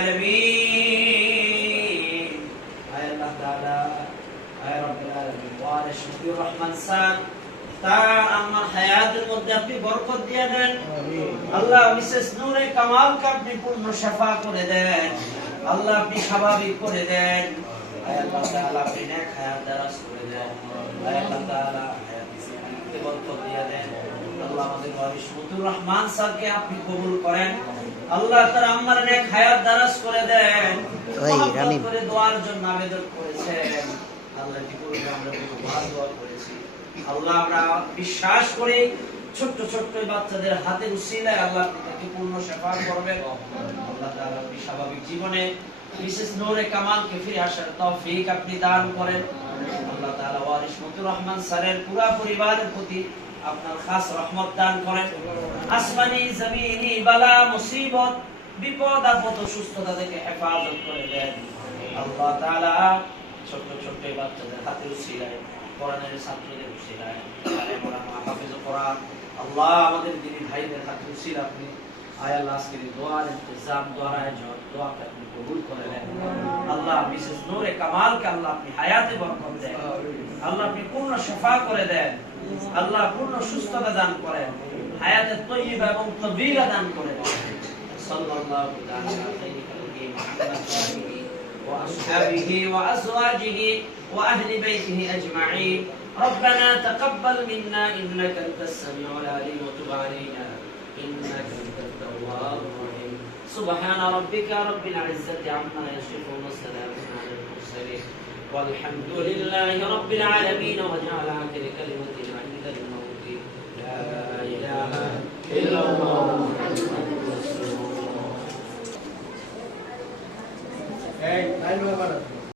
العالمين اے اللہ تعالی اے رب العالمین ওয়ারিস Shafiur Rahman sir তার আমার হায়াতের মধ্যে আপনি বরকত দিয়ে দেন আল্লাহ মিসেস নূরে কামালকে আপনি পূর্ণ শিফা করে দেন আল্লাহ আপনি স্বাভাবিক করে দেন আয় আল্লাহ তাআলা আপনি নেক হায়াত দারাজ করে দেন আয় আল্লাহ তাআলা হায়াতে বরকত দিয়ে দেন আল্লাহ আমাদের ওয়ারিস শফিউর রহমান স্যারকে আপনি কবুল করেন আল্লাহ তাআলা আমার নেক হায়াত দারাজ করে দেন মহব্বত করে দোয়ার জন্য আবেদন করেছেন আল্লাহ কি করবে আমরা বহুবার দোয়া করেছি আল্লাহ আমরা বিশ্বাস করি ছোট ছোট বাচ্চাদের হাতের উসিলায় আল্লাহ তাকে পূর্ণ শিফা করবেন আল্লাহ তাআলা স্বাভাবিক জীবনে বিশেষ নূরে কামালকে ফিরে আসার তৌফিক আপনি দান করেন আল্লাহ তাআলা ওয়ারিস শফিউর রহমান স্যারের পুরো পরিবারের প্রতি আপনার খাস রহমত দান করেন আসমানি জমিনি বালা মুসিবত বিপদ আপদ সুস্থতা থেকে হেফাজত করে দেন আল্লাহ তাআলা ছোট ছোট বাচ্চাদের হাতের উসিলায় কোরআনের ছাত্রদের উসিলায় আলেম ওলামা হাফেজ কোরআন আল্লাহ আমাদের দিনী ভাইদের হাতের উসিলা আপনি আয় আল্লাহ আজকের দোয়ার ইন্তজাম দোয়ার আয়োজন দোয়াকে আপনি কবুল করে নেন আল্লাহ বিশেষ নূরে কামালকে আল্লাহ আপনি হায়াতে বরকত দেন আল্লাহ আপনি পূর্ণ শিফা করে দেন আল্লাহ পূর্ণ সুস্থতা দান করেন হায়াতে তয়্যিবা এবং তবিলা দান করেন সাল্লাল্লাহু তাআলা আলাইহি মুহাম্মদ وأصحابه وأزواجه وأهل بيته أجمعين ربنا تقبل منا إنك أنت السميع العليم وتب علينا إنك أنت التواب الرحيم سبحان ربك رب العزة عما يصفون وسلام على المرسلين والحمد لله رب العالمين وجعل آخر كلمتنا عند الموت لا إله إلا الله محمد رسول الله.